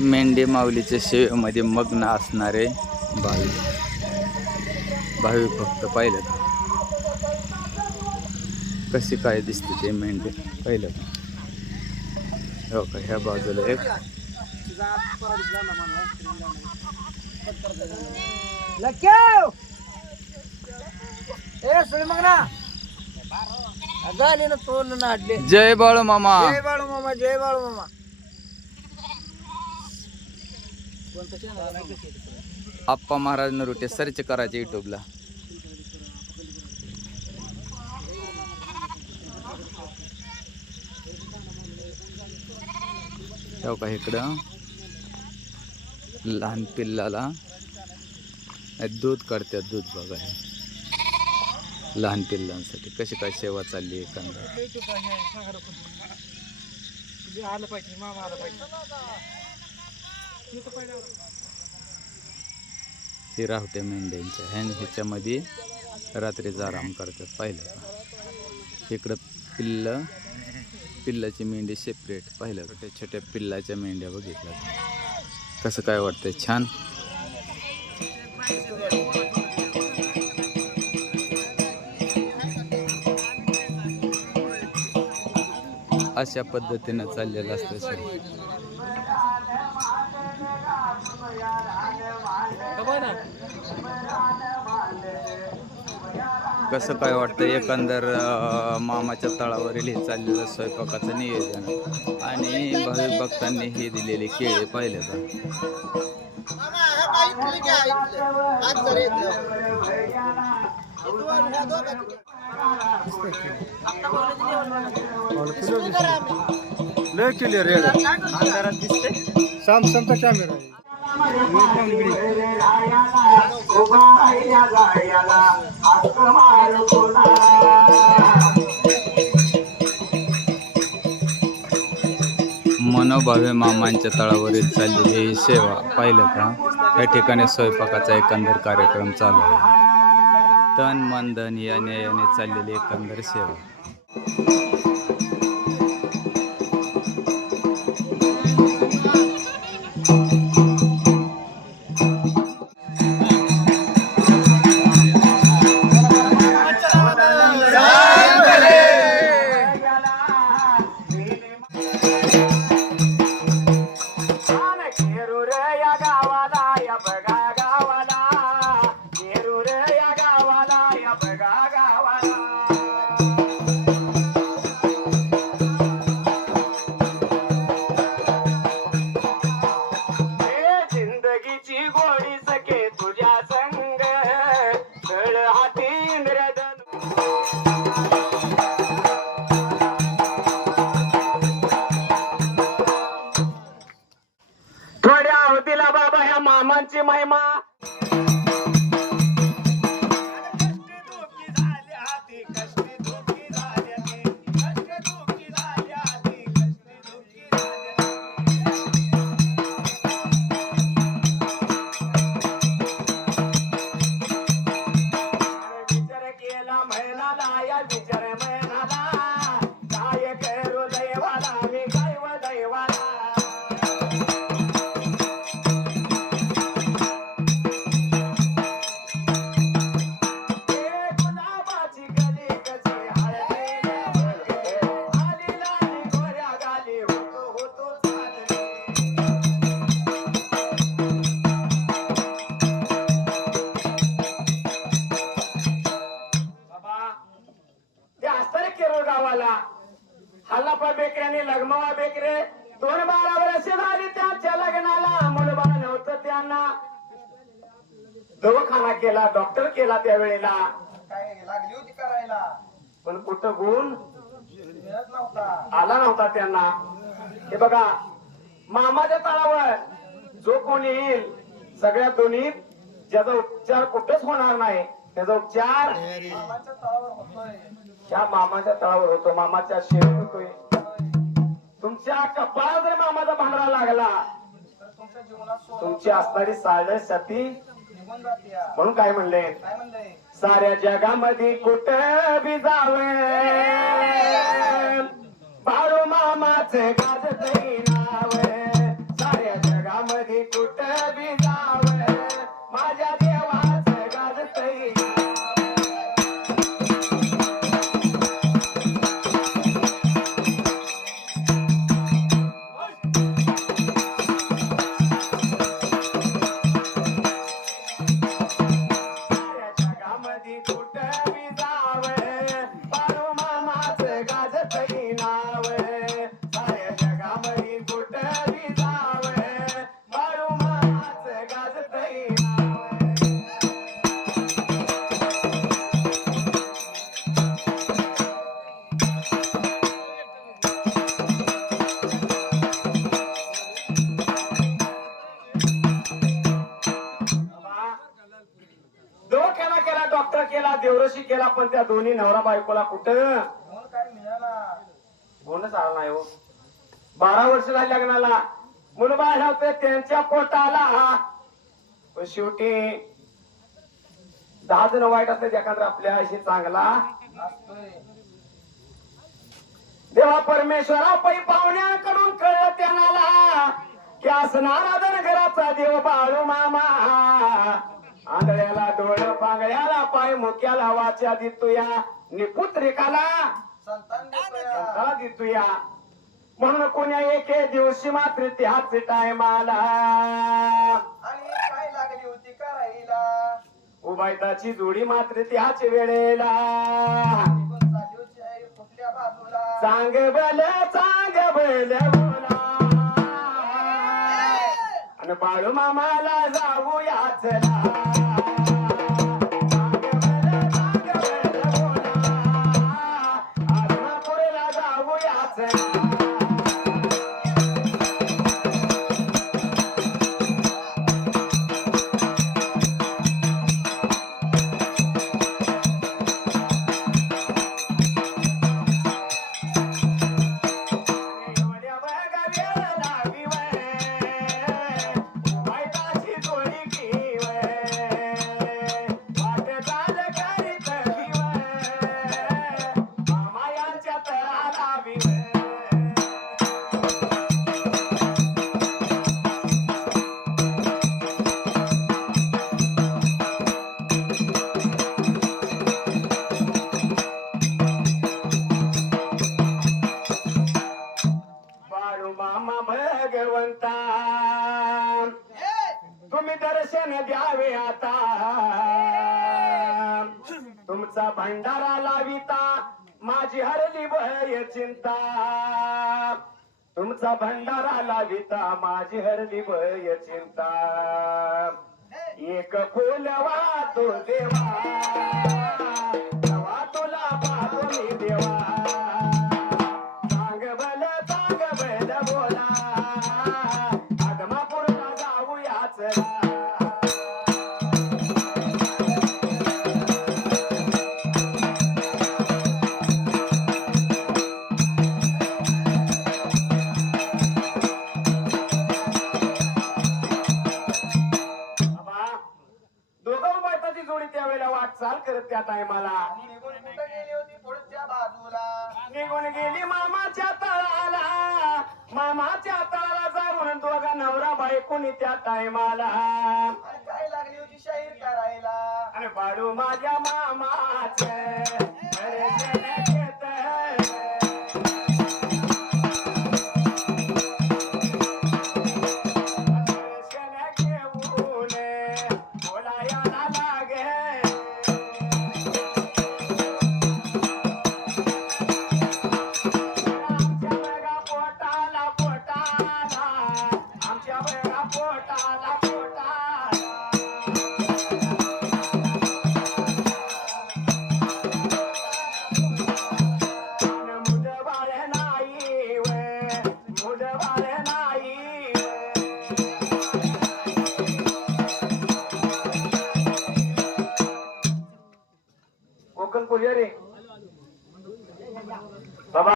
मेंढे माऊलीच्या सेवेमध्ये मग्न असणारे भावी. भावी फक्त पाहिलं का कशी काय दिसते ते मेंढे पाहिलं का हो का ह्या बाजूला एक. जय बाळू मामा जय बाळू मामा जय बाळू मामा आप्पा महाराज नरुटे सर्च करायचे युट्यूबला का इकडं. लहान पिल्लाला दूध काढतात दूध बघा हे. लहान पिल्लांसाठी कशी काय सेवा चालली आहे कांदा. आलं पाहिजे मामा आलं पाहिजे. ही राहते मेंढ्यांच्या. ह्या ह्याच्यामध्ये रात्रीचा आराम करतात पाहिलं इकडं पिल्लं पिल्लाची मेंढी सेपरेट पाहिलं छोट्या छोट्या पिल्लाच्या मेंढ्या बघितल्या कसं काय वाटतंय? छान? अशा पद्धतीनं चाललेलं असतं कसं काय वाटतं एकंदर मामाच्या तळावरील हे चाललेलं स्वयंपाकाचं नियोजन आणि भाविक भक्तांनी हे दिलेले केळे पाहिले का? लय क्लिअर सॅमसंगचा कॅमेरा मनोभावे मामांच्या तळावरील चाललेली ही सेवा पाहिलं का? या ठिकाणी स्वयंपाकाचा एकंदर कार्यक्रम चालू आहे. तन मन धन या न्यायाने चाललेली एकंदर सेवा. जिंदगीची गोडी सखे तुझ्या संग. तळ हाती इंद्रधन. थोड्या होतीला बाबा ह्या मामांची महिमा महिनाला या दवाखाना केला डॉक्टर केला त्यावेळेला. काय लागली होती करायला. पण कुठं गुण? मिळत नव्हता. आला नव्हता त्यांना. हे बघा मामाच्या तळावर जो कोणी येईल सगळ्या दोन्ही ज्याचा उपचार कुठेच होणार नाही. त्याचा उपचार मामाच्या तळावर होतोय. त्या मामाच्या तळावर होतो. मामाच्या शेत होतोय. तुमच्या कपाळात जर मामाचा भांडरा लागला तर तुमच्या जीवनात सोनं तुमची असणारी साळ सती निघून जाते या. म्हणून काय म्हणले? साऱ्या जगामध्ये कुठं बी जावे. बाळू मामाच गाजत. केला केला देवरशी केला पण त्या दोन्ही नवरा बायकोला कुठं? काय मिळाला कोणच आला नाही हो. बारा वर्ष झाली लग्नाला. मुलबा होते त्यांच्या पोटाला पण शेवटी दहा जण वाईट असतात एखादा आपल्या अशी चांगला. देवा परमेश्वरा पै पाहुण्याकडून कळलं त्यांना. की असणारा जण घराचा देव बाळू मामा. आंधळ्याला डोळ पांगळ्याला पाय मुक्याला वाच्या दितुया निपुत्रिकाला संतान देतोय संताला दितुया म्हणून कोण्या एके दिवशी मात्र त्याच टायमाला आणि काय लागली होती करायला? उबायताची जोडी मात्र त्याच वेळेला. चांग बल चांग बल बोला. बाळू मामाला जाऊ याचला. भंडारा लाविता माझी हरली भय चिंता. तुमचा भंडारा लाविता माझी हरली भय चिंता. एक फुलवा तो देवा. वाटचाल करत त्या टायमाला. निघून कुठं गेली होती पुढच्या बाजूला निघून गेली मामाच्या तळाला. मामाच्या तळाला जाऊन दोघा नवरा बायकोनी त्या टायमाला. काय लागली होती शाहीर करायला? आणि बाळू माझ्या मामाच. hearing. Bye-bye.